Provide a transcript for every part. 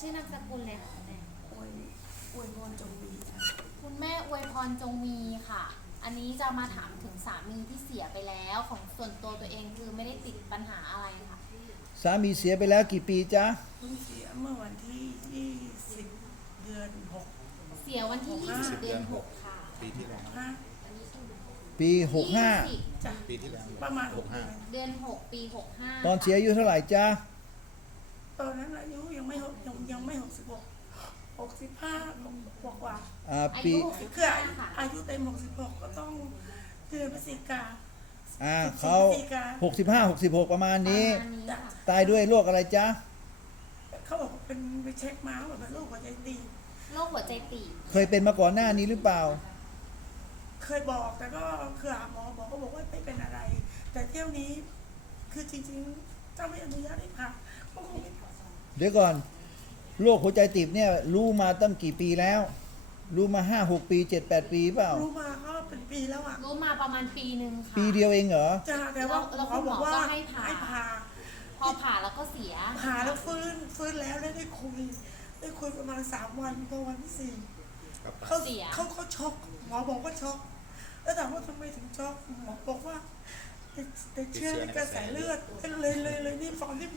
ชื่อนามสกุลเลยค่ะคุณแม่ อวยอวยพรจงมีค่ะคุณแม่อวยพรจงมีค่ะ อันนี้จะมาถามถึงสามีที่เสียไปแล้วของส่วนตัวตัวเองคือไม่ได้ติดปัญหาอะไรค่ะ สามีเสียไปแล้วกี่ปีจ๊ะเพิ่งเสียเมื่อวันที่ 20 เดือนเสียวันที่ 20 เดือน 6 ค่ะปีที่แล้ว6 5ปี20จ้ะปีที่แล้วประมาณหกห้าเดือน 6 ปี65 65ตอนเสียอายุเท่าไหร่จ๊ะตอนนั้นอายุยังไม่หก ยังยังไม่66 65กว่ากว่าอ่าอาปียุคืออายุ65ค่ะอายุเต็ม66ก็ต้องเดือนพฤศจิกาอ่า14เขาพฤศจิกา65 66ประมาณนี้ประมาณนี้ค่ะตายด้วยโรคอะไรจ๊ะเขาบอกว่าเป็นไปเช็คม้าแบบเป็นโรคหัวใจตีบโรคหัวใจตีบเคยเป็นมาก่อนหน้านี้หรือเปล่า เคยบอกแต่ก็คือหาหมอบอกก็บอกว่าไม่เป็นอะไร แต่เที่ยวนี้คือจริงๆถ้าไม่อนุญาตให้ผ่าก็คงไม่ผ่าเดี๋ยวก่อน โรคหัวใจตีบเนี่ยรู้มาตั้งกี่ปีแล้ว รู้มา5 6ปี7 8ปีเปล่า รู้มาก็เป็นปีแล้วอะรู้มาประมาณปีหนึ่งค่ะ ปีเดียวเองเหรอจ้าแต่ว่าแล้วหมอบอกว่าคุณหมอก็ให้ผ่า ให้ผ่าพอผ่าแล้วก็เสีย ผ่าแล้วฟื้นฟื้นแล้วได้ได้คุย ได้คุยประมาณสามวันพอวันที่สี่กับเขาเสียเขาเขาช็อกหมอบอกว่าช็อกแล้วถามว่าทำไมถึงช็อกหมอบอกว่าติดติดเชื้อในกระแสเลือดเลยเลยเลยนี่ฟังที่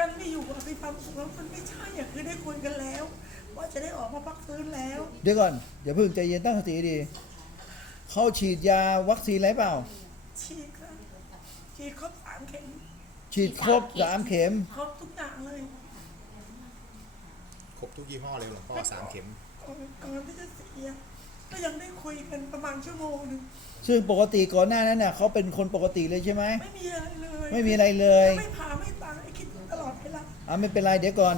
กันไม่อยู่อะมีความรู้สุขแล้วมันไม่ใช่อะคือได้คุยกันแล้ว ว่าจะได้ออกมาพักฟื้นแล้ว เดี๋ยวก่อนอย่าเพิ่งใจเย็นตั้งสติดี เขาฉีดยาวัคซีนอะไรเปล่า ฉีดครับฉีดครบสามเข็มฉีดครบสามเข็ม ครบทุกอย่างเลยครบทุกยี่ห้อเลยหลวงพ่อสามเข็ม ก่อนก่อนที่จะเสียก็ยังได้คุยกันประมาณชั่วโมงหนึงซึ่งปกติก่อนหน้านั้นน่ะเขาเป็นคนปกติเลยใช่ไหมไม่มีอะไรเลยไม่มีอะไรเลย ไม่ผ่าไม่ตายคิด ตลอดเวลาอ่าไม่เป็นไรเดี๋ยวก่อน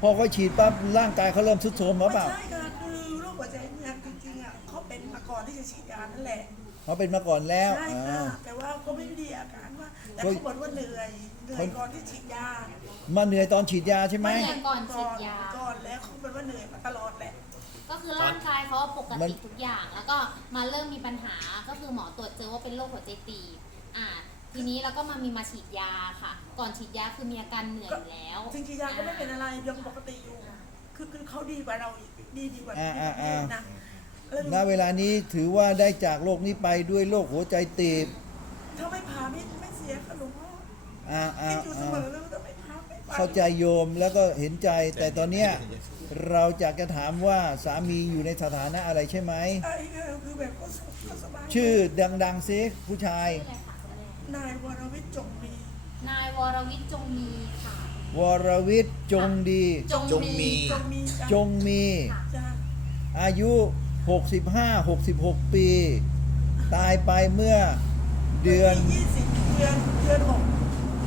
พอเขาฉีดปั๊บร่างกายเขาเริ่มทรุดโทรมหรือเปล่าไม่ใช่ค่ะคือโรคหัวใจเนี่ยจริงๆอะเขาเป็นมาก่อนที่จะฉีดยานั่นแหละเขาเป็นมาก่อนแล้วใช่อ่ค่ะาแต่ว่าก็ไม่ได้อาการว่า แต่ก็เขาบอกว่าเหนื่อยเหนื่อยก่อนที่ฉีดยามาเหนื่อยตอนฉีดยาใช่ไหมเนื่อยก่อนฉีดยา ก่อนแล้วเขาเป็นว่าเหนื่อยมาตลอดแหละ ก็คือร่างกายเขาปกมัน ติทุกอย่าง แล้วก็มาเริ่มมีปัญหาก็คือหมอตรวจเจอว่าเป็นโรคหัวใจตีบอ่า ทีนี้แล้วก็มามีมาฉีดยาค่ะ ก่อนฉีดยาคือมีอาการเหนื่อยอยู่แล้วจริงๆยาก็ไม่เป็นอะไรยังปกติอยู่ คือคือเขาดีกว่าเราอีกดีดีกว่าอ่าอ่าอ่า นะแล้วณเวลานี้ถือว่าได้จากโรคนี้ไปด้วยโรคหัวใจตีบถ้าไม่ผ่าไม่ไม่เสียค่ะหลวงพ่ออ่าอ่าคิดอยู่เสอ่ามอแล้วว่าถ้าไม่ผ่าไม่ไปเข้าใจโยมแล้วก็เห็นใจ แต่ตอนเนี้ยเราอยากจะถามว่าสามีอยู่ในสถานะอะไรใช่ไหม ใช่ค่ะคือแบบก็สก็สบายชื่อดังๆซิผู้ชาย ชื่ออะไรคะคุณแม่ นายวรวิทย์จงมี นายวรวิทย์จงมีค่ะ วรวิทย์จงดีจงจงมี จงมีจ้ะจงมี ค่ะ จ้ะอายุ 65 66 ปี ตายไปเมื่อเดือนยี่สิบเดือนเดือนหก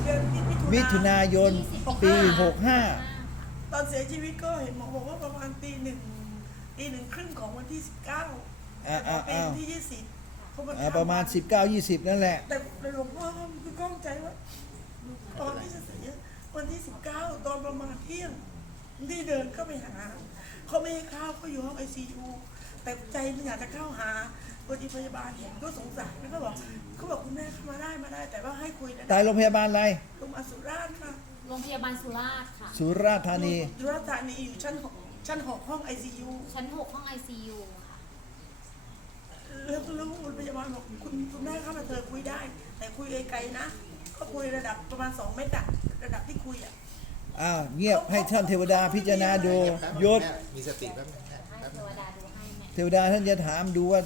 เดือนมิมิถุถุนานายนปีตอนเสียชีวิตก็เห็นหมอบอกว่าประมาณตีหนึ่งตีหนึ่งครึ่งของวันที่สิบเก้าอ่าอ่าเป็นอ่าที่ยี่สิบ เขา65อ่าประมาณ 19-20 นั่นแหละ แต่หลวงพ่อคือก้องใจว่าตอนที่จะเสียวันที่สิบเก้าตอนประมาณเที่ยงที่เดินเข้าไปหาเขาไม่ให้เข้าเขาอยู่ห้องไอซียูแต่ใจมันอยากจะเข้าหาพอดีพยาบาลเห็นก็สงสารแล้วก็บอกเขาบอกคุณแม่เข้ามาได้มาได้ แต่ว่าให้คุยนะตายโรงพยาบาลอะไรโรงพยาบาลสุราษฎร์ค่ะ โรงพยาบาลสุราษฎร์ค่ะ สุราษฎร์ธานีสุราษฎร์ธานีอยู่ชั้นหกชั้นหกห้องไอซียูชั้น 6 ห้อง ICU ค่ะ แล้วก็รู้พยาบาลบอกคุณคุณแม่เข้ามาเธอคุยได้ แต่คุยไกลๆนะ ก็คุยระดับประมาณสองเมตรอะระดับที่คุยอะอ้าวเงียบให้ท่านเทวดาพิจารณาดูยศแม่มีสติแป๊บนึงแม่ให้แป๊บเทนึงวดาดูให้แม่เทวดาท่านจะถามดูว่า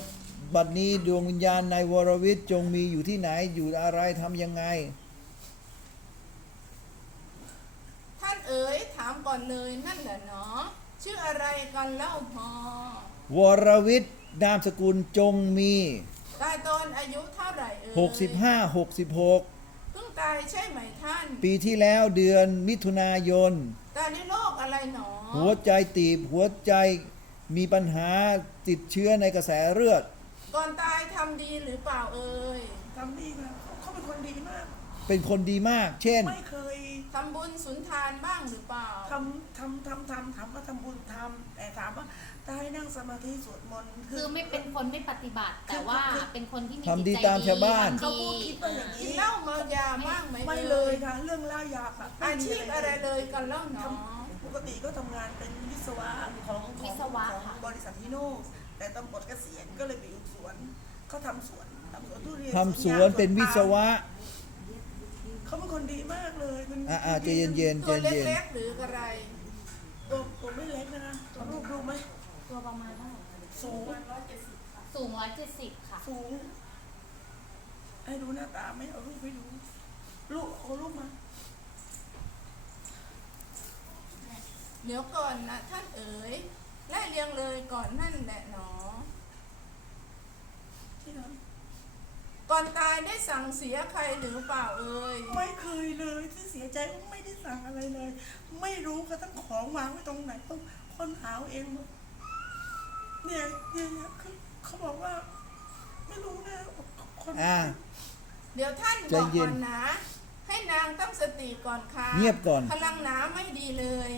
บัดนี้ดวงวิญญาณนายวรวิทย์จงมีอยู่ที่ไหนอยู่อะไรทำยังไง ท่านเอ๋ยถามก่อนเลยนั่นแหละเนาะชื่ออะไรกันเล่าพอวรวิทย์ นามสกุลจงมีตายตอนอายุเท่าไหร่เอ่ย65 66 เพิ่งตายใช่ไหมท่าน ปีที่แล้วเดือนมิถุนายน ตายด้วยโรคอะไรหนอหัวใจตีบหัวใจมีปัญหาติดเชื้อในกระแสเลือด ก่อนตายทำดีหรือเปล่าเอ่ยทำดีนะเขาเขาเป็นคนดีมาก เป็นคนดีมาก เช่น ไม่เคยทำบุญสุนทานบ้างหรือเปล่า ทำทำทำทำถามว่าทำบุญทำแต่ถามว่า ได้นั่งสมาธิสวดมนต์ คือไม่เป็นคนไม่ปฏิบัติ แต่ว่าเป็นคนที่มีทำดีจิตใจตามชาวบ้าน ทำเขาดีพูดคิดว่าอย่างกินนี้ เหล้าเมายาบ้างไหมไม่อ่เลยค่ะ เรื่องเหล่ายาค่ะอาชีพอะไรเลยกันเล่าหนอปกติก็ทำงานเป็นวิศวะของของวิศวะของค่ะบริษัทที่โน่นแต่ตำรวจเกษียณก็เลยไปอยู่สวนเขาทำสวนทำสวนทุเรียนทำสวนเป็นวิศวะ เขาเป็นคนดีมากเลยเป็นอ่าอ่าใจเย็นๆใจตัวเย็นเล็กๆหรืออะไรตัวตัวไม่เล็กนะตัวรูปดูไหม ตัวประมาณเท่าไหร่สูงสูงร้อยเจ็ดสิบค่ะ สูง ให้ดูหน้าตาไหมเอารูปไปดูลูกเอารูปมา เดี๋ยวก่อนนะท่านเอ๋ยไล่เรียงเลยก่อนนั่นแหละหนอ ที่นั้นก่อนตายได้สั่งเสียใครหรือเปล่าเอ่ยไม่เคยเลยที่เสียใจไม่ได้สั่งอะไรเลย ไม่รู้กระทั่งของวางไว้ตรงไหนต้องค้นหาเอาเองหมด เนี่ยเนี่ยเนี่ยคือเขาบอกว่า ไม่รู้นะคนๆอ่า เดี๋ยวท่านใจบอกเย็ก่อนน นะ ให้นางตั้งสติก่อนค่ะเงียบก่อน พลังหนาไม่ดีเลย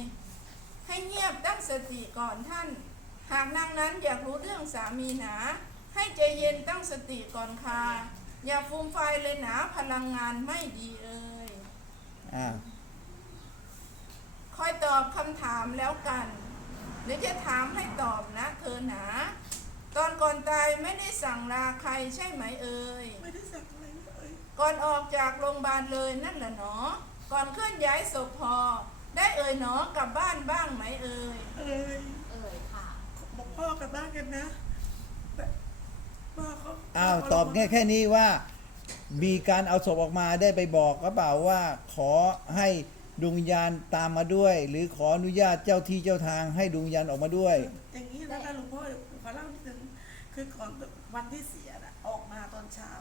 ให้เงียบตั้งสติก่อนท่าน หากนางนั้นอยากรู้เรื่องสามีหนา ให้ใจเย็นตั้งสติก่อนค่ะ อย่าฟูมไฟายเลยหนาพลังงานไม่ดีเอ่ยอ่า คอยตอบคำถามแล้วกัน เดี๋ยวจะถามให้ตอบนะเธอหนา ตอนก่อนตายไม่ได้สั่งลาใครใช่ไหมเอ่ย ไม่ได้สั่งอะไรเลยก่อนออกจากโรงพยาบาลเลยนั่นแหละเนาะก่อนเคลื่อนย้ายศพพอ ได้เอ่ยหนอกลับบ้านบ้างไหมเอ่ย เอ้ยเอ่ยค่ะ บอกพ่อกลับบ้านกันนะแต่พ่อเขาอ้าวตอบแค่แค่นี้ว่า มีการเอาศพออกมาได้ไปบอกก็เปล่าว่า ขอให้ ดวงวิญญาณตามมาด้วย หรือขออนุญาตเจ้าที่เจ้าทางให้ดวงวิญญาณออกมาด้วย อย่างนี้นะคะหลวงพ่อเดี๋ยวผมขอเล่านิดนึงคือก่อนวันที่เสียน่ะออกมาตอนเช้า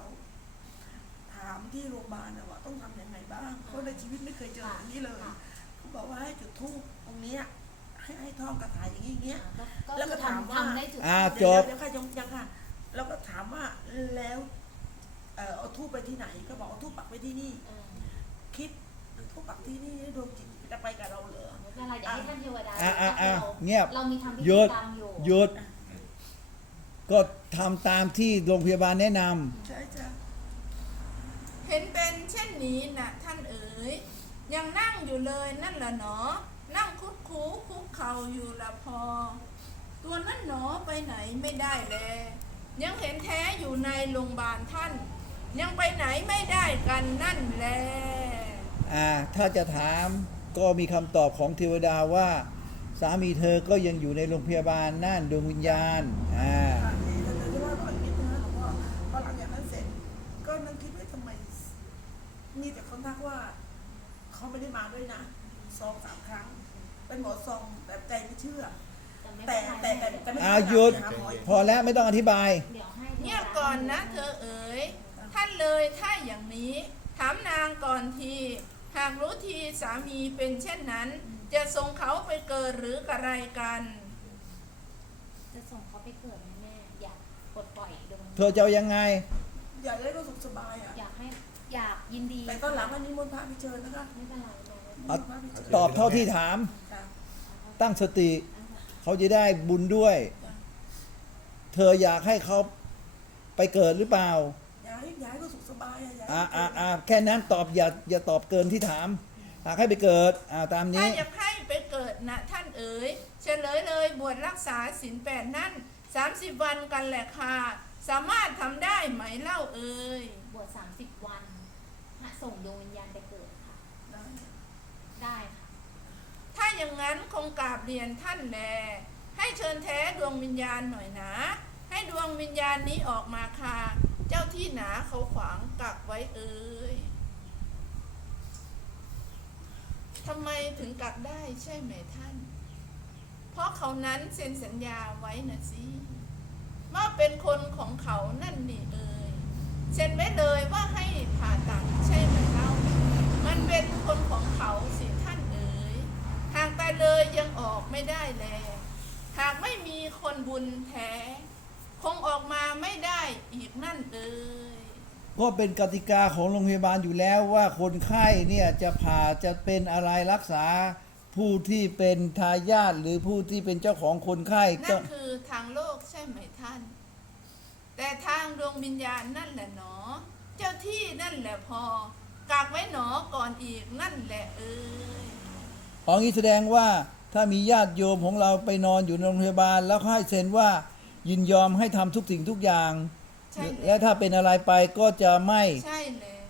ถามที่โรงพยาบาลนะว่าต้องทำยังไงบ้างเพราะในชีวิตไม่เคยเจออย่างนี้เลยค่ะเขาบอกว่าให้จุดธูปตรงเนี้ยให้ให้ท่องคาถาอย่างนี้อย่างเงี้ยก็ก็แล้วก็คือถามทำว่าทำได้จุด อ่าเดี๋ยวจบเดี๋ยวค่ะยังยังค่ะ แล้วก็ถามว่าแล้ว เอ่อเอาทูบไปที่ไหน ก็บอกเอาทูบปักไปที่นี่เออคิดทูบ ปักที่นี่ดวงจิตจะไปกับเราเหรอไม่เป็นไรเดี๋ยวให้ท่านเทวดาอะอะอะเราเงียบ เรามีทำพิหยุธีดกรรมอยู่หยุด ก็ทำตามที่โรงพยาบาลแนะนำใช่จ้ะเห็นเป็นเช่นนี้นะท่านเอ๋ย ยังนั่งอยู่เลยนั่นละหนอ นั่งคุดคูคุกเข่าอยู่ละพอ ตัวนั่นหนอไปไหนไม่ได้แล ยังเห็นแท้อยู่ในโรงพยาบาลท่าน ยังไปไหนไม่ได้กันนั่นแลอ่า ถ้าจะถามก็มีคำตอบของเทวดาว่า สามีเธอก็ยังอยู่ในโรงพยาบาลน่านดวงวิญญาณอ่าค่ะนี่ท่านจะว่าต่ออีกนิดนึงนะหลวงพ่อพอหลังจากนั้นเสร็จก็นั่งคิดว่าทำไมมีแต่คนทักว่าเขาไม่ได้มาด้วยนะสองสามครั้ง เป็นหมอซองแต่ใจไม่เชื่อ แต่ไม่แต่เป็นไรแต่แต่แต่ไม่อ่าเชื่อหยุดหาหมออีกพอแล้วไม่ต้องอธิบายเดี๋ยวให้เงียบก่อนนะเธอเอ๋ยท่านเลยถ้าอย่างนี้ ถามนางก่อนที หากรู้ทีสามีเป็นเช่นนั้น จะส่งเขาไปเกิดหรือกระไรกัน จะส่งเขาไปเกิดไหมแม่ อยากปลดปล่อยดวงเธอจะเอายังไง อยากได้ก็สุขสบายอะ อยากให้อยากยินดีแต่ตอนหลังอันนี้มนต์พระพิเชิญนะคะไม่เป็นไรแม่อะมนต์พระพิเชิญตอบเท่าที่ถาม ค่ะ ตั้งสติ เขาจะได้บุญด้วย เธออยากให้เขาไปเกิดหรือเปล่า อะอยากอ่าให้อ่าอ่าแค่นั้นตอบอย่าอย่าตอบเกินที่ถามหากให้ไปเกิดอ่าตามถ้านี้อยากให้ไปเกิดนะท่านเอ๋ยเฉลยเลยบวชรักษาศีลแปดนั่นสามสิบวันกันแหละค่ะ สามารถทำได้ไหมเล่าเอ๋ยบวชสามสิบวันหาส่งดวงวิญญาณไปเกิดค่ะได้ได้ค่ะ ถ้าอย่างนั้นคงกราบเรียนท่านแล ให้เชิญแท้ดวงวิญญาณหน่อยนะ ให้ดวงวิญญาณนี้ออกมาค่ะ เจ้าที่หนาเขาขวางกักไว้เอ่ยทำไมถึงกักได้ใช่ไหมท่าน เพราะเขานั้นเซ็นสัญญาไว้นะสิว่าเป็นคนของเขานั่นนี่เอ่ยเซ็นไว้เลยว่าให้ผ่าตัดใช่ไหมเล่า มันเป็นคนของเขาสิท่านเอ๋ยหากตายเลยยังออกไม่ได้แลหากไม่มีคนบุญแท้ คงออกมาไม่ได้อีกนั่นเอ๋ยก็เป็นกติกาของโรงพยาบาลอยู่แล้วว่าคนไข้เนี่ยจะผ่าจะเป็นอะไรรักษาผู้ที่เป็นทายาทหรือผู้ที่เป็นเจ้าของคนไข้ก็นั่นคือทางโลกใช่ไหมท่าน แต่ทางดวงวิญญาณนั่นแหละหนอ เจ้าที่นั่นแหละพอ กากไว้หนอก่อนอีกนั่นแหละเอ้ยของนี้แสดงว่าถ้ามีญาติโยมของเราไปนอนอยู่ในโรงพยาบาลแล้วเขาให้เซ็นว่า ยินยอมให้ทำทุกสิ่งทุกอย่าง ใช่และแล้วถ้าเป็นอะไรไปก็จะไม่ใช่แล้ว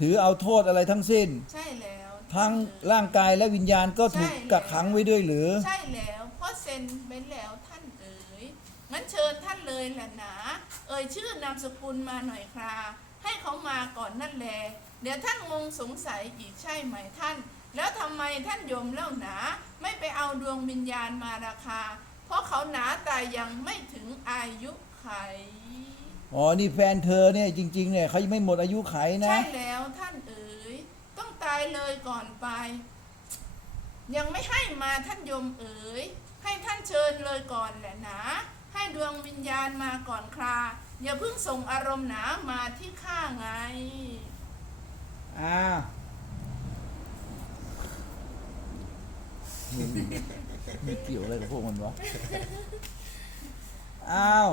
ถือเอาโทษอะไรทั้งสิ้น ใช่แล้วทั้งเอ่ยร่างกายและวิญญาณก็ถูกใช่แล้วกักขังไว้ด้วยหรือ ใช่แล้วเพราะเซ็นไปแล้วท่านเอ๋ยงั้นเชิญท่านเลยแหละนะเอ่ยชื่อนามสกุลมาหน่อยคราให้เขามาก่อนนั่นแหละเดี๋ยวท่านงงสงสัยอีกใช่ไหมท่าน แล้วทำไมท่านโยมเล่าหนา ไม่ไปเอาดวงวิญญาณมาราคาเพ ราะเขาหนาแต่ยังไม่ถึงอายุไข อ๋อ นี่แฟนเธอเนี่ยจริง ๆ เนี่ยเขายังไม่หมดอายุไขนะ ใช่แล้วท่านเอ๋ย ต้องตายเลยก่อนไป ยังไม่ให้มาท่านโยมเอ๋ย ให้ท่านเชิญเลยก่อนแหละนะ ให้ดวงวิญญาณมาก่อนคราอย่าเพิ่งส่งอารมณ์หนามาที่ข้าไง อ้าว มีเกี่ยวอะไรกับพวกมันวะ อ้าว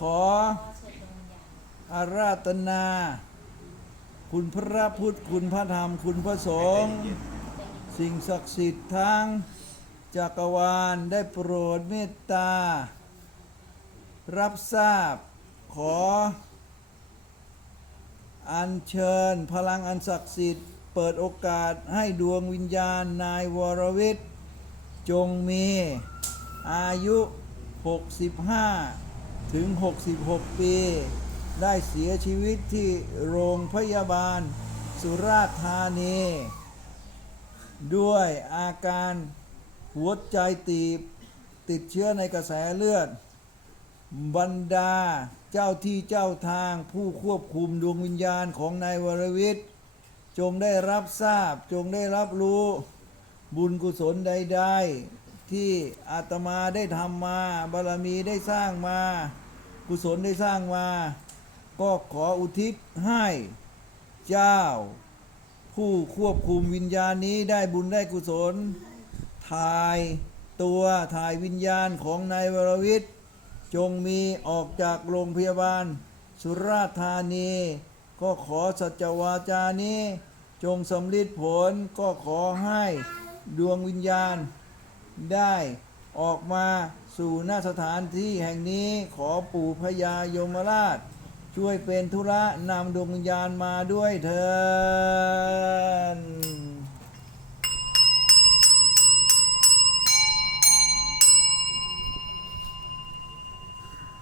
ขอ อาราธนา คุณพระพุทธ คุณพระธรรม คุณพระสงฆ์ สิ่งศักดิ์สิทธิ์ทั้งจักรวาลได้โปรดเมตตา รับทราบ ขอ อัญเชิญพลังอันศักดิ์สิทธิ์ เปิดโอกาสให้ดวงวิญญาณนายวรวิทย์จงมีอายุ 65 ถึง 66 ปี ได้เสียชีวิตที่โรงพยาบาลสุราษฎร์ธานี ด้วยอาการหัวใจตีบติดเชื้อในกระแสเลือด บรรดาเจ้าที่เจ้าทางผู้ควบคุมดวงวิญญาณของนายวรวิทย์ จงได้รับทราบ จงได้รับรู้บุญกุศลใด ๆ ที่อาตมาได้ทำมาบารมีได้สร้างมา กุศลได้สร้างมา ก็ขออุทิศให้เจ้า ผู้ควบคุมวิญญาณนี้ได้บุญได้กุศลถ่ายตัวถ่ายวิญญาณของนายวรวิทย์จงมีออกจากโรงพยาบาล สุราษฎร์ธานี ก็ขอสัจวาจานี้ จงสำลิดผลก็ขอให้ดวงวิญญาณได้ออกมาสู่หน้าสถานที่แห่งนี้ขอปู่พญายมราช ช่วยเป็นธุระนำดวงวิญญาณมาด้วยเถิน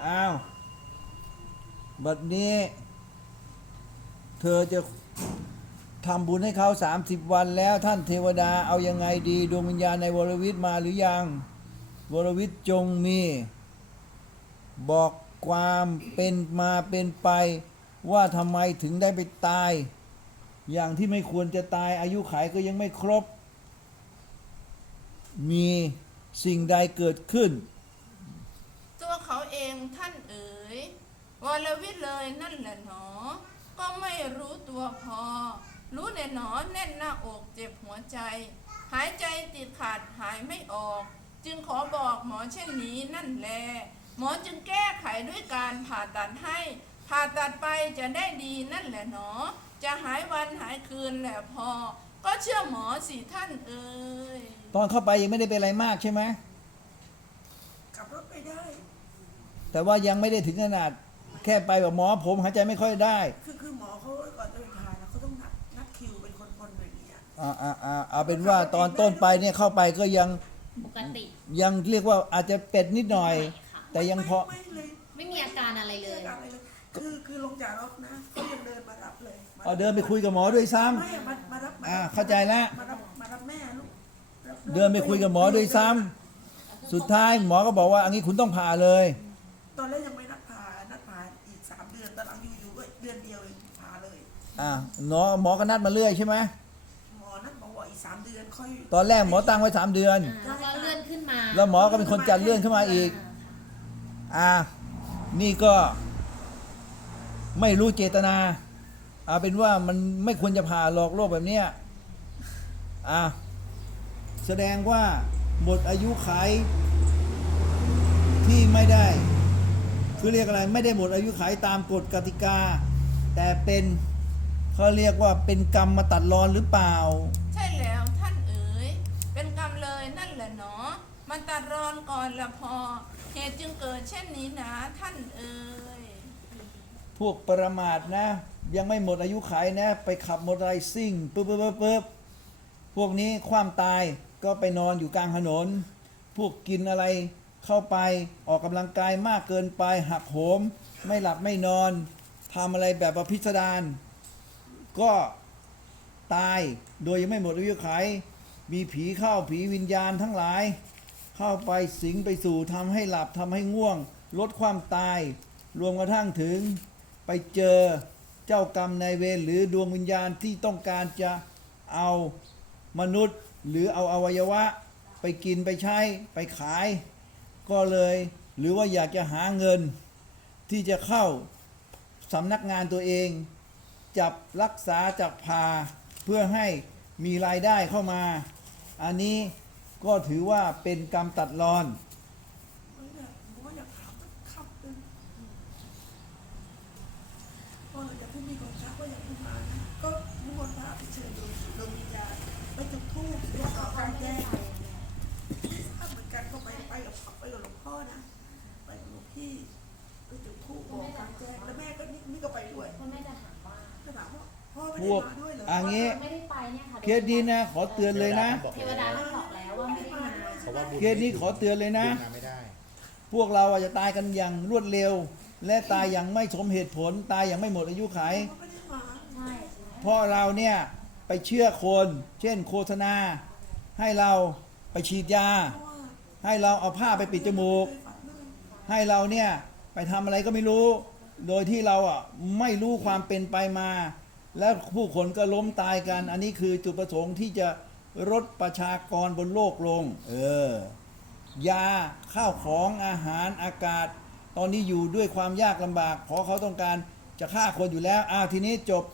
อ้าวบัดนี้ เธอจะ ทำบุญให้เขา 30 วันแล้วท่านเทวดาเอายังไงดี ดวงวิญญาณในวรวิทย์มาหรือยัง วรวิทย์จงมี บอกความเป็นมาเป็นไป ว่าทำไมถึงได้ไปตาย อย่างที่ไม่ควรจะตายอายุขัยก็ยังไม่ครบ มีสิ่งใดเกิดขึ้น ตัวเขาเองท่านเอ๋ยวรวิทย์เลยนั่นแหละหนอ ก็ไม่รู้ตัวพอ รู้แน่หนอแน่นหน้าอกเจ็บหัวใจ หายใจติดขัดหายไม่ออก จึงขอบอกหมอเช่นนี้นั่นแหละหมอจึงแก้ไขด้วยการผ่าตัดให้ ผ่าตัดไปจะได้ดีนั่นแหละหนอ จะหายวันหายคืนแหละพอ ก็เชื่อหมอสิท่านเอ๋ยตอนเข้าไปยังไม่ได้เป็นอะไรมากใช่ไหมขับรถไปได้ แต่ว่ายังไม่ได้ถึงขนาดแค่ไปแบบหมอผมหายใจไม่ค่อยได้ คือคือ อะอ่าอ่าอ่าเอาเป็นว่าตอนต้นไปเนี่ยเข้าไปก็ยังปกติยังเรียกว่าอาจจะเป็ดนิดหน่อย ค่ะ แต่ยังพอ ไม่เลยไม่มีอาการอะไรเลย ไม่อะไรเลย คือคือลงจากรถนะเขายังเดินมารับเลยมาเอาเดินไปคุยกับหมอด้วยซ้ำไม่อะมามารับมอ่ารับเข้าใจแล้วมารับมารับแม่ลูกรับเดินไปคุยกับหมอด้วยซ้ำสุดท้ายหมอก็บอกว่าอันนี้คุณต้องผ่าเลย ตอนแรกยังไม่นัดผ่านัดผ่าอีกสามเดือนตอนหลังอยู่ๆก็เดือนเดียวเองผ่าเลย อ่าหมอหมอก็นัดมาเรื่อยใช่ไหมหมอนัดบอกว่าอีก สามเดือนค่อยตอนแรกหมอตั้งไว้สามเดือน อ่าแล้วก็เลื่อนขึ้นมาแล้วหมอก็เป็นคนจัดเรื่องขึ้นมาอีกอ่าค่ะอ่า นี่ก็ ไม่รู้เจตนา เอาเป็นว่ามันไม่ควรจะผ่าหรอกโรคแบบเนี้ยอะแสดงว่าหมดอายุไขยที่ไม่ได้ คือเรียกอะไรไม่ได้หมดอายุไขยตามกฎกติกา แต่เป็นเขาเรียกว่าเป็นกรรมมาตัดรอนหรือเปล่า มันตัดรอนก่อนละพอ เหตุจึงเกิดเช่นนี้นะท่านเอ๋ยพวกประมาทนะ ยังไม่หมดอายุขัยนะ ไปขับมอเตอร์ไซค์ซิ่งปึ๊บปึ๊บปึ๊บปึ๊บพวกนี้ความตายก็ไปนอนอยู่กลางถนน พวกกินอะไรเข้าไปออกกำลังกายมากเกินไปหักโหม ไม่หลับไม่นอนทำอะไรแบบว่าพิสดารก็ตายโดยยังไม่หมดอายุขัยมีผีเข้าผีวิญญาณทั้งหลาย เข้าไปสิงไปสู่ทำให้หลับทำให้ง่วง ลดความตาย รวมกระทั่งถึงไปเจอเจ้ากรรมนายเวรหรือดวงวิญญาณที่ต้องการจะเอามนุษย์ หรือเอาอวัยวะ ไปกินไปใช้ไปขาย ก็เลยหรือว่าอยากจะหาเงิน ที่จะเข้าสำนักงานตัวเอง จับรักษาจับพาเพื่อให้มีรายได้เข้ามา อันนี้ ก็ถือว่าเป็นกรรมตัดรอนผมอยากผมว่อยากถามสักคำหนึ่งพอหลังจากที่มีของชักก็อยากมานะก็นิมนต์พระไปเชิญดวงดวงวิญญาณไปจุดธูปเรียกขอการแจ้งไม่ทราบเหมือนกันก็ไปไปกับไปกับหลวงพ่อนะไปกับหลวงพี่ไปจุดธูปบอกการแจ้งแล้วแม่ก็นี่นี่ก็ไปด้วยคุณแม่จะถามว่าก็ถามว่าพ่อไม่ได้มาด้วยเหรอ อันนี้ ไม่ได้ไปเนี่ยค่ะเคสดีนะ ขอเตือนเลยนะ เทวดา เพราะว่าบุญเคสนี้ขอเตือนเลยนะบุญมาไม่ได้ พวกเราอาจจะตายกันอย่างรวดเร็ว และตายอย่างไม่สมเหตุผล ตายอย่างไม่หมดอายุขัยพ่อไม่ได้มาใช่เพราะเราเนี่ยไปเชื่อคน เช่นโฆษณา ให้เราไปฉีดยาเพราะว่าให้เราเอาผ้าไปปิดจมูกเคยฝันเรื่องให้เราเนี่ยไปทำอะไรก็ไม่รู้ โดยที่เราอะไม่รู้ความเป็นไปมา และผู้คนก็ล้มตายกัน อันนี้คือจุดประสงค์ที่จะ ลดประชากรบนโลกลง เออ ยาข้าวของอาหารอากาศ ตอนนี้อยู่ด้วยความยากลำบากเพราะเขาต้องการจะฆ่าคนอยู่แล้วอ้าวทีนี้จบ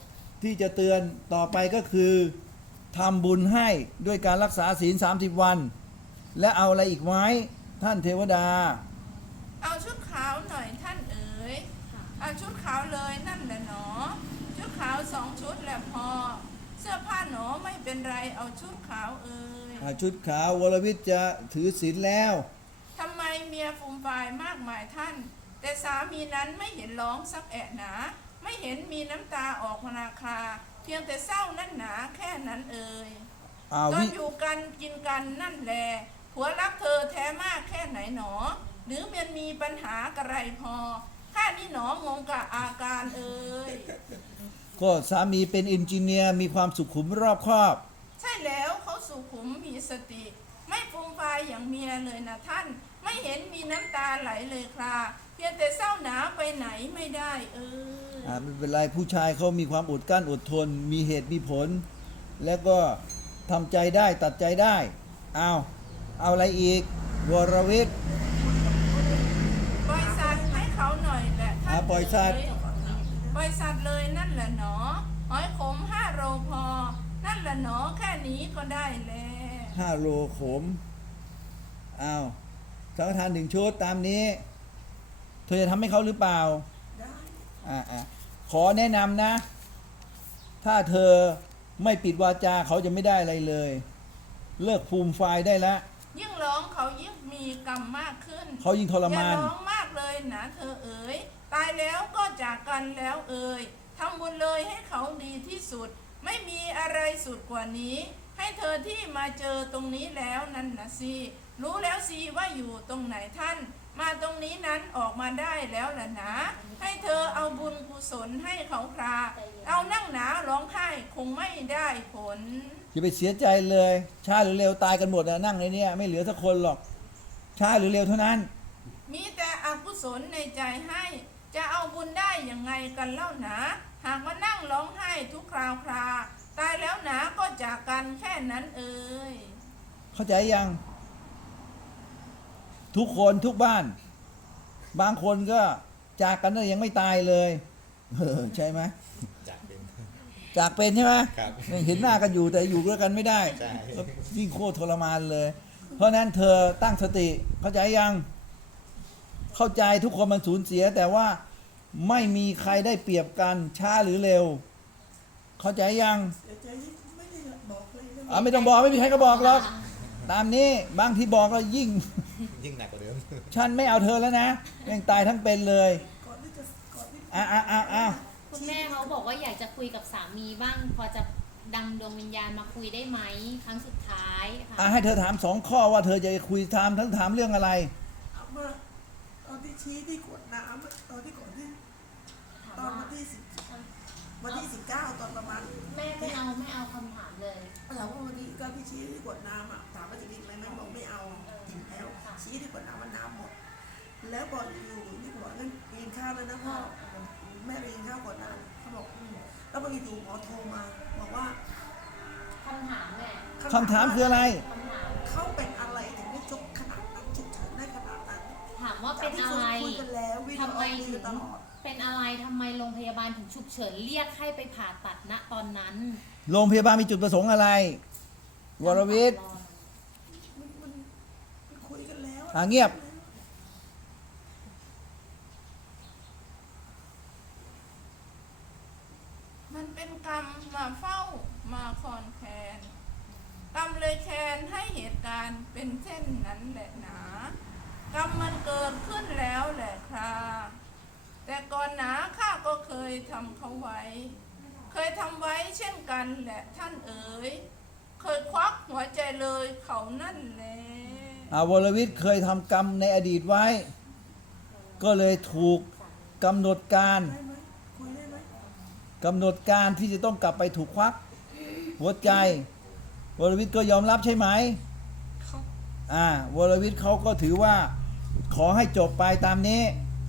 ที่จะเตือนต่อไปก็คือทำบุญให้ด้วยการรักษาศีล 30 วัน และเอาอะไรอีกไหมท่านเทวดา เอาชุดขาวหน่อยท่านเอ๋ยเอาชุดขาวเลยนั่นแหละหนอ ชุดขาวสองชุดแหละพอ เสื้อผ้าหนอไม่เป็นไรเอาชุดขาวเอ๋ยอ่าชุดขาววรวิทย์จะถือศีลแล้ว ทำไมเมียฟูมฟายมากมายท่าน แต่สามีนั้นไม่เห็นร้องสักแอะหนา ไม่เห็นมีน้ำตาออกมานาคา เพียงแต่เศร้านั่นหนาแค่นั้นเอ่ย อ่าตอนวิอยู่กันกินกันนั่นแหละผัวรักเธอแท้มากแค่ไหนหนอ หรือมันมีปัญหากระไรพอข้านี่หนองงกับอาการเอ่ย ก็สามีเป็นอินจิเนียร์มีความสุขุมรอบคอบใช่แล้วเขาสุขุมมีสติ ไม่ฟูมฟายอย่างเมียเลยนะท่าน ไม่เห็นมีน้ำตาไหลเลยคราเพียงแต่เศร้าหนาไปไหนไม่ได้เอออ่าไม่เป็นไรผู้ชายเขามีความอดกลั้นอดทน มีเหตุมีผล แล้วก็ทำใจได้ตัดใจได้เอาเอาอะไรอีกวรวิทย์ปล่อยสัตว์ให้เขาหน่อยแหละท่านอ่าปล่อยสัตว์ เอ๋ย ปล่อยสัตว์เลยนั่นแหละหนอหอยขมห้าโลพอ นั่นแหละหนอแค่นี้ก็ได้แล้วห้าโลขมเอาสังฆทานหนึ่งชุดตามนี้ เธอจะทำให้เขาหรือเปล่าได้อ่าอ่าขอแนะนำนะ ถ้าเธอไม่ปิดวาจาเขาจะไม่ได้อะไรเลย เลิกภูมิไฟล์ได้แล้วยิ่งร้องเขายิ่งมีกรรมมากขึ้น เขายิ่งทรมานอย่าร้องมากเลยนะเธอเอ๋ย ตายแล้วก็จากกันแล้วเอ๋ยทำบุญเลยให้เขาดีที่สุด ไม่มีอะไรสุดกว่านี้ ให้เธอที่มาเจอตรงนี้แล้วนั่นนะสิรู้แล้วสิว่าอยู่ตรงไหนท่าน มาตรงนี้นั้นออกมาได้แล้วล่ะนะ ให้เธอเอาบุญกุศลให้เขาครา เอานั่งหนาร้องไห้คงไม่ได้ผล อย่าไปเสียใจเลยช้าหรือเร็วตายกันหมดนะนั่งในเนี้ยไม่เหลือสักคนหรอกช้าหรือเร็วเท่านั้น มีแต่อกุศลในใจให้ จะเอาบุญได้ยังไงกันเล่าหนา หากมานั่งร้องไห้ทุกคราวครา ตายแล้วหนาก็จากกันแค่นั้นเอ่ยเข้าใจยัง ทุกคนทุกบ้าน บางคนก็จากกันแล้วยังไม่ตายเลยเออใช่ไหมจากเป็น จากเป็นใช่ไหมครับเห็นหน้ากันอยู่แต่อยู่ด้วยกันไม่ได้ใช่ก็ยิ่งโคตรทรมานเลย เพราะฉะนั้นเธอตั้งสติเข้าใจยัง เข้าใจทุกคนมันสูญเสีย แต่ว่าไม่มีใครได้เปรียบกันช้าหรือเร็ว เข้าใจยังเสียใจที่ไม่ได้บอกเลยนะอ่าไม่ต้องบอกไม่มีใครก็บอกหรอกตามนี้บางที่บอกแล้วยิ่ง ยิ่งหนักกว่าเดิมฉันไม่เอาเธอแล้วนะยังตายทั้งเป็นเลยก่อนที่จะก่อนที่อะอะอะอะคุณแม่เขาบอกว่าอยากจะคุยกับสามีบ้าง พอจะดำดวงวิญญาณมาคุยได้ไหมครั้งสุดท้ายค่ะอะให้เธอถามสองข้อว่าเธอจะคุยถามทั้งถามเรื่องอะไรเอามาตอนที่ชี้ที่ขวดน้ำอะตอนที่ก่อนที่ตอนวันที่สิบวันที่สิบเก้าตอนประมาณแม่ไม่เอาไม่เอาคำถามเลยถามว่าวันที่ก็ที่ชี้ที่ขวดน้ำอะถามว่าจะกินอะไรไหมบอกไม่เอากินแล้วชี้ที่ขวดน้ำมันน้ำหมด แล้วบอกอยู่ที่บอกงั้นกินข้าวแล้วนะพ่อแม่ไปกินข้าวก่อนนะเขาบอกอืมแล้วพออยู่หมอโทรมา บอกว่าคำถามแม่คำถามคืออะไร คำ ว่าจากเป็นที่อะเคไรยคุยกันแล้ววิดีทำโอไมคุยถึกันงตลอด เป็นอะไรทำไมโรงพยาบาลถึงฉุกเฉินเรียกให้ไปผ่าตัดณตอนนั้นโรงพยาบาลมีจุดประสงค์อะไร วรวิทย์มันมันมันคุยกันแล้วอะเงียบ มันเป็นกรรมมาเฝ้ามาคอนแคนกรรมเลยแคนให้เหตุการณ์เป็นเช่นนั้นแหละหนา กรรมมันเกิดขึ้นแล้วแหละคราแต่ก่อนหนาข้าก็เคยทำเขาไว้ เคยทำไว้เช่นกันแหละท่านเอ๋ย เคยควักหัวใจเลยเขานั่นแหละอ่าวรวิทย์เคยทำกรรมในอดีตไว้ ก็เลยถูกกำหนดการได้ไหมคุยได้ไหมกำหนดการที่จะต้องกลับไปถูกควัก หัวใจ วรวิทย์ก็ยอมรับใช่ไหมครับอ่าวรวิทย์เขาก็ถือว่า ขอให้จบไปตามนี้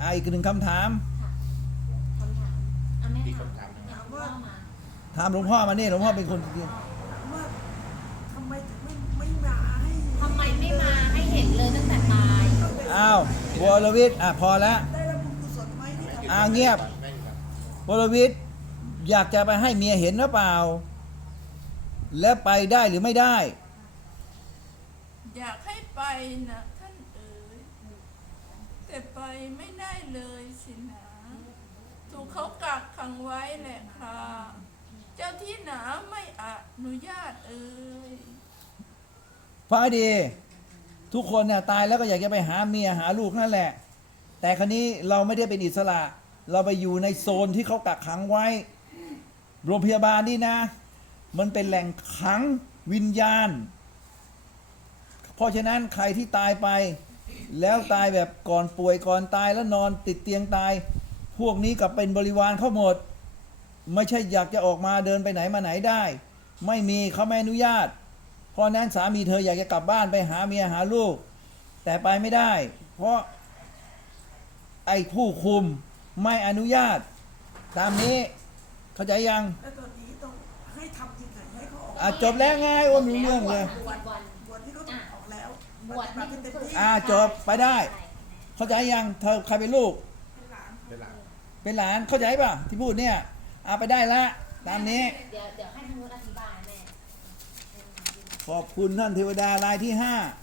อ่าอีกหนึ่งคำถามคำถามอะแม่อีกถามคำถามหนึ่งถามพ่อมาถามหลวงพ่อมานี่หลวงพ่อเป็นคนถามว่าทำไมถึงไม่ไม่มาให้ทำไมไม่มาให้เห็นเลยตั้งแต่ตายตั้งแต่อ้าววรวิทย์อะพอแล้วได้รับบุญกุศลไหมที่ทำ อ่าเงียบไม่ครับวรวิทย์อยากจะไปให้เมียเห็นหรือเปล่า และไปได้หรือไม่ได้ อยากให้ไปนะท่านเอ๋ย แต่ไปไม่ได้เลยสินะ ถูกเขากักขังไว้แหละค่ะ เจ้าที่หนาไม่อนุญาตเอ่ยฟังให้ดี ทุกคนเนี่ยตายแล้วก็อยากจะไปหาเมียหาลูกนั่นแหละ แต่ครนี้เราไม่ได้เป็นอิสระ เราไปอยู่ในโซนที่เขากักขังไว้ โรงพยาบาลนี่นะ มันเป็นแหล่งขังวิญญาณ เพราะฉะนั้นใครที่ตายไป แล้วตายแบบก่อนป่วยก่อนตายแล้วนอนติดเตียงตาย พวกนี้กลับเป็นบริวารเขาหมด ไม่ใช่อยากจะออกมาเดินไปไหนมาไหนได้ ไม่มีเขาไม่อนุญาต เพราะนั้นสามีเธออยากจะกลับบ้านไปหาเมียหาลูก แต่ไปไม่ได้ เพราะไอ้ผู้คุมไม่อนุญาต ตามนี้เข้าใจยังแล้วตอนนี้ต้องให้ทำจริงไหนให้เขาออกอะจบแล้วไงโอ้มีเรื่องเลยบวชวัน บวชนี่ปฏิบัติคืเต็มอที่อ่าจบไปได้ เข้าใจยังเธอใครเป็นลูก เป็นหลังเป็นหลานเข้าใจป่ะที่พูดเนี่ยเอาไปได้ละ ตามนี้ เดี๋ยวเดี๋ยวให้ทางนู้นอธิบายแม่ ขอบคุณท่านเทวดารายที่ห้าค